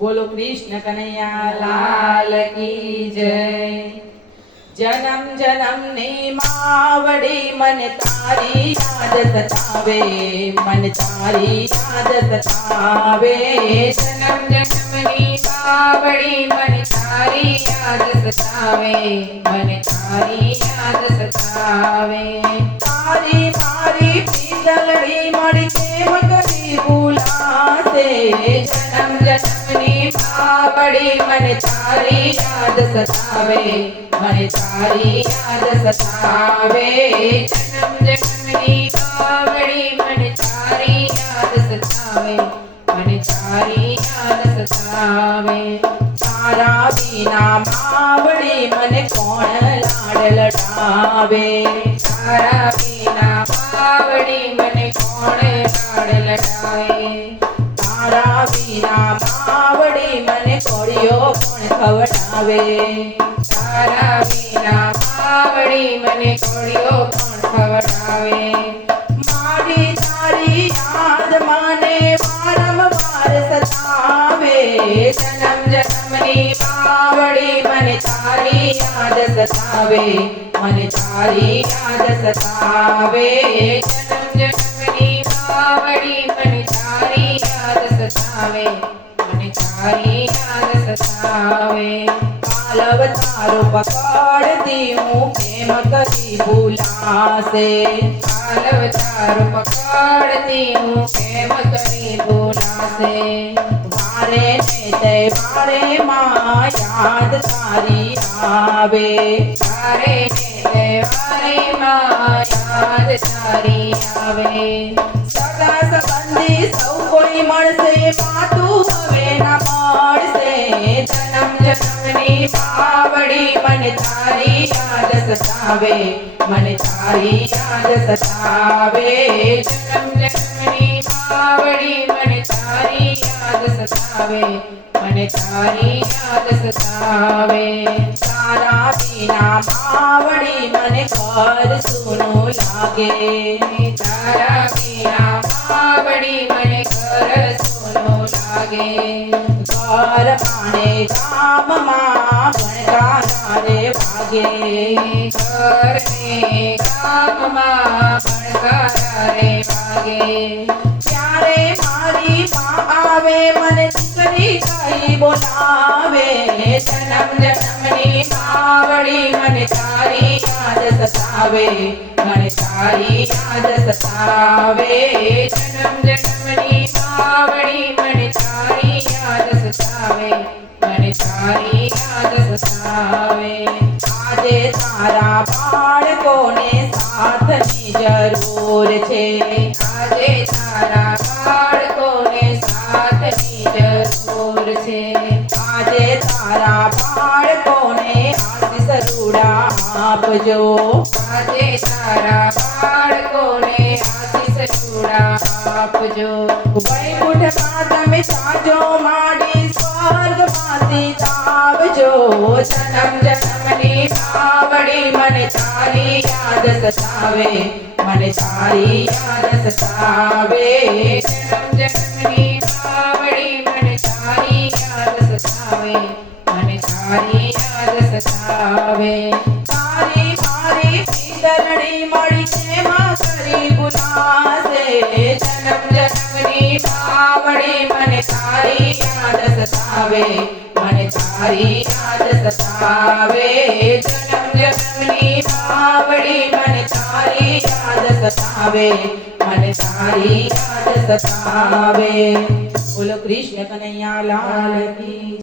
बोलो कृष्ण कन्हैया लाल की जय। जन्म जन्म ने मावड़ी मन तारी याद सतावे, मन तारी याद सतावे। जन्म जन्म नी मावड़ी मन तारी याद सतावे, मन तारी याद सतावे। तारी तारी पीतलड़ी मड़ी केम करी बुलासे। जन्म जन्म नी मावड़ी मन तारी याद सतावे, मन तारी याद सतावे। जन्म जन्म नी मावड़ी मन तारी याद सतावे, मन तारी याद सतावे। तारा बिना मावड़ी मन कौन लाड लटावे। तारा बिना मावड़ी मन कौन लाड लटावे। तारा बिना मावड़ी मन कोड़ियो कौन खवડાવે। तारा बिना मावड़ी मन कोड़ियो कौन खवડાવે। मारी तारी याद माने वारंवार सतावे। जन्म जन्म नी मावड़ी मन तारी याद सतावे, मन तारी याद सतावे। जन्म जन्म नी मावड़ी मन तारी याद सतावे, मन तारी याद सतावे। कालव तारो पकड़ती हूँ प्रेम करी बुलासे। कालव तारो पकड़ती हूँ प्रेम करी बुलासे। वारे ने त्योहारे माँ याद तारी आवे। तारे ने वारे माँ याद तारी आवे। सगा संबंधी सौ कोई मळसे पाटू हवे ना मळसे। जन्म जन्म नी मावड़ी मन तारी याद सतावे, मन तारी याद सतावे। जन्म जन्म नी मावड़ी मन तारी याद सतावे, मन तारी याद सतावे। तारा बिना मावड़ी मन घर सुनो लागे। तारा बिना मावड़ी मन घर सोनो लागे। घर माने गाम माँ गणगाना रे वागे। घर में काम माँ भड़कारा रे वागे। प्यारे मारी माँ आवे मन दीकरी कही बोलावे। जन्म जन्म नी मावड़ी मन तारी याद सतावे, मन तारी याद सतावे। जन्म जन्म नी मावड़ी मन तारी याद सतावे, मन तारी याद सतावे। આજે તારા બાળકોને સાથની જરૂર છે। આજે તારા બાળકોને સાથની જરૂર છે। આજે તારા બાળકોને આશીષ રૂડા આપજો। આજે તારા બાળકોને આશીષ રૂડા આપજો। વૈકુંઠમાં તમે સાજો માડી સ્વર્ગમાંથી આવજો। જન્મ જન્મ नी मावड़ी मन तारी याद सतावे, मन तारी याद सतावे। जन्म जन्म नी मावड़ी मन तारी याद सतावे, मन तारी याद सतावे। તારી મારી પીતલડી મળી કેમાં કરી બુલાસે। जन्म जन्म नी मावड़ी मन तारी याद सतावे, मन तारी याद सतावे। जन्म जन्म नी मावड़ी मन तारी याद सतावे, मन तारी याद सतावे। બોલો કૃષ્ણ કનૈયા લાલ કી